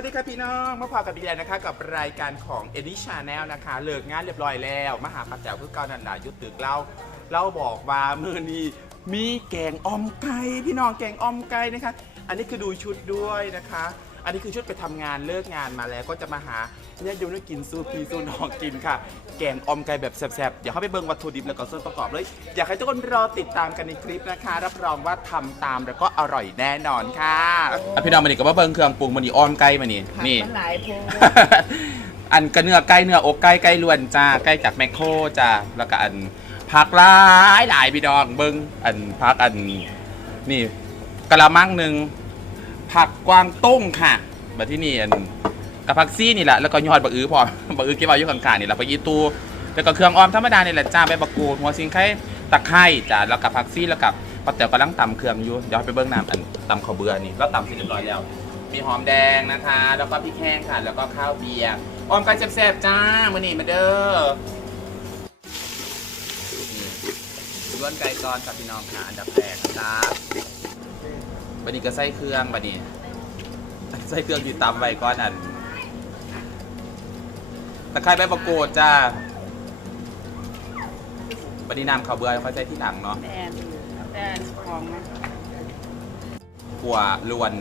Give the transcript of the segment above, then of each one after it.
วัสดีครับพี่น้องมาพอกับพี่แดนนะคะ กับรายการของเอดิชาแนลนะคะเลิกงานเรียบร้อยแล้วมาหาปัจจัยคือเก่านันดายุตึกเล่าเล่าบอกว่ามือนี้มีแกงออมไก่พี่น้องแกงออมไก่นะคะ อันนี้คือดูชุดด้วยนะคะ อันนี้คือชุดไปทำงานเลิกงานมาแล้วก็จะมาหาเนี่ยโยนกินสู้พี่สู้น้องกินค่ะ แกงออมไก่แบบแซ่บๆ เดี๋ยวเข้าไปเบิ่งวัตถุดิบแล้วก็ส่วนประกอบเลย อยากให้ทุกคนรอติดตามกันในคลิปนะคะ รับรองว่าทำตามแล้วก็อร่อยแน่นอนค่ะพี่น้องมันนี่ก็มาเบิ่งเครื่องปรุงมันนี่ออมไก่มันนี่ผักนี่ มันหลายโพอันกระเนื้อไก่เนื้ออกไก่ไก่ล้วนจ้าไก่จากแมคโครจ้าแล้วก็อันผักหลายหลายพี่น้องเบิ้งอันผักอันนี่กะละมังหนึ่ง ผักกวางตุ้งค่ะแบบที่นี่อันกับผักซี่นี่แหละแล้วก็ยอดบะอื้อพอ บะอื้อเก็บไว้อยู่ข้างๆนี่แหละผักอีตูแล้วก็เครื่องออมธรรมดานี่แหละจ้าใบมะกูดหัวซิงไข่ตะไคร้จ้าแล้วกับผักซี่แล้วกับป้าแต๋วกำลังตำเครื่องอยู่เดี๋ยวไปเบิ้งน้ำอันตำข้าวเบื่อนี่แล้วตำเสร็จเรียบร้อยแล้ว มีหอมแดงนะคะ แล้วก็พริกแห้งค่ะ แล้วก็ข้าวเบียร์ออมไก่แซ่บๆจ้ามื่อนี้มาเด้อล้วนไก่ก่อนกับพี่น้องค่ะอันดับแรกนะครับ บันนี้ก็ใส่เครื่องบันนี้ใส่เครื่องที่ตำไว้ก่อนอันตะไคร้ใบมะกรูดจ้าบันนี้น้ำข้าวเบื่อค่อยใส่ที่หลังเนาะแอนแอนของนะขั่วลวน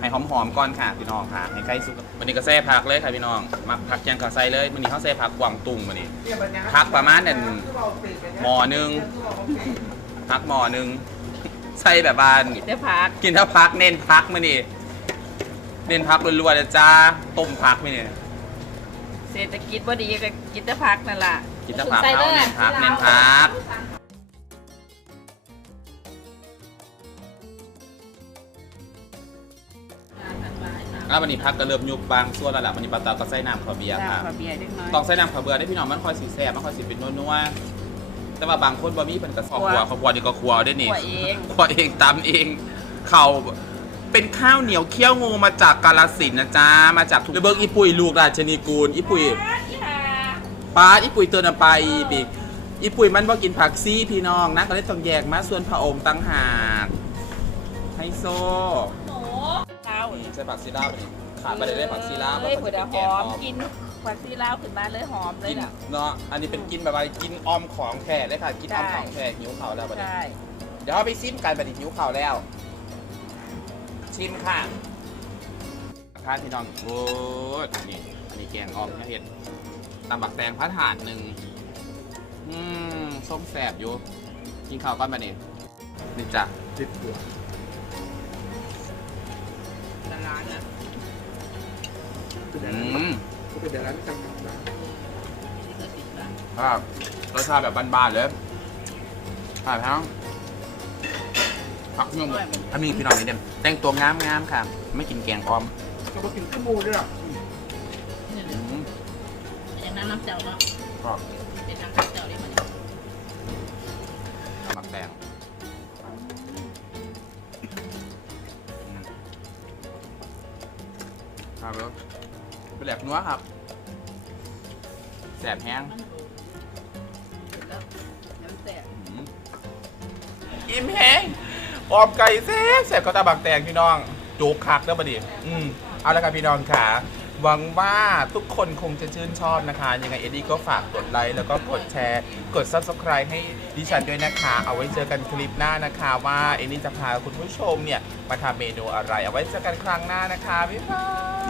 ให้หอมๆก่อนค่ะพี่น้องค่ะ ให้ใกล้สุกวันนี้ก็แซ่ผักเลยค่ะพี่น้อง มักผักยังก็ใส่เลยวันนี้เขาใส่ผักกวางตุ้งวันนี้ผักประมาณนั่นหม้อหนึงผักหม้อหนึง ใส่แบบบานกินแต่ผักกินถ้าพักเน้นพักมานี่ เน้นพักล้วนๆนะจ้าต้มพักมานี่เศรษฐกิจบ่ดีก็กินแต่ผักนั่นล่ะกินถ้าพักเขาเน้นพักเน้นพักอะวันนี้พักก็เริ่มยุบบางส่วนแล้วล่ะวันนี้ปลาตาก็ใส่น้ำข้าวเบียร์จ้าค่ะ ขอเบียร์นิดหน่อยต้องใส่น้ำข้าวเบื่อได้พี่น้องมันค่อยสีแซ่บมันค่อยสีเป็นนัวๆ แต่ว่าบางคนบ่มีเป็นกระสอบครัวครอบครัวนี่ก็ครัวได้นี่ขัวเองครัวเองตำเองเขาวเป็นข้าวเหนียวเคี่ยวงูมาจากกาลสินธุ์นะจ๊ะมาจากทุกเบิกอีปุยลูกราชนีกูลอีปุยป้าอีปุยเตือนไปบิกอีปุยมันบ่กินผักซี่พี่น้องนะก็เลยต้องแยกมาส่วนพระองค์ตั้งหากไฮโซข้าวใส่ผักซีลาวไปดิขาดไปเลยได้ผักซีลาวเฮ้ยเผื่อหอม กิน กินผักซีลาวขึ้นมาเลยหอมเลยกินน่ะ เนาะ อันนี้เป็นกินแบบว่ากินออมของแท้เลยค่ะ กินออมใช่ ของแท้หิวเข่าวแล้วบัดนี้ ใช่ เดี๋ยวเราไปซิมกันบัดนี้หิวเข่าวแล้ว ชิมค่ะข้าพี่น้องโอ้ยนี่อันนี้แกงออมเนี่ยเห็ดตำบักแตงพัดถาดหนึ่งอืมส้มแสบอยู่ กินข้าวก้อนบัดนี้นี่จ้ะสิบหัวร้านน่ะเป็นอืแต่ร้านม ก็เป็นแต่ร้านที่ทำกับร้านครับรสชาติแบบบ้านๆเลยผ่านทั้งผักเมืองถ้ามีพี่น้องนี่เด่นแต่งตัวงามๆค่ะ ไม่กินแกงออมก็มากินข้าวมูด้วยอะอืมอย่างนั้นน้ำเจ้าเนาะก็เป็นน้ำเจ้าเลยมันหมักแตงอืมครับแล้ว เป็นแหลกนัวครับแสบแห้งแล้วน้ำแซ่บอืมอิ่มแห้งออมไก่แซ่บแซ่บก็ตาบักแตงพี่น้องโจกคักเด้อบัดนี้อืมเอาละครับพี่น้องค่ะ หวังว่าทุกคนคงจะชื่นชอบนะคะ ยังไงเอ็ดดี้ก็ฝากกดไลค์แล้วก็กดแชร์ กด subscribe ให้ดิฉันด้วยนะคะ เอาไว้เจอกันคลิปหน้านะคะ ว่าเอ็ดดี้จะพาคุณผู้ชมเนี่ย มาทำเมนูอะไร เอาไว้เจอกันครั้งหน้านะคะ บ๊ายบาย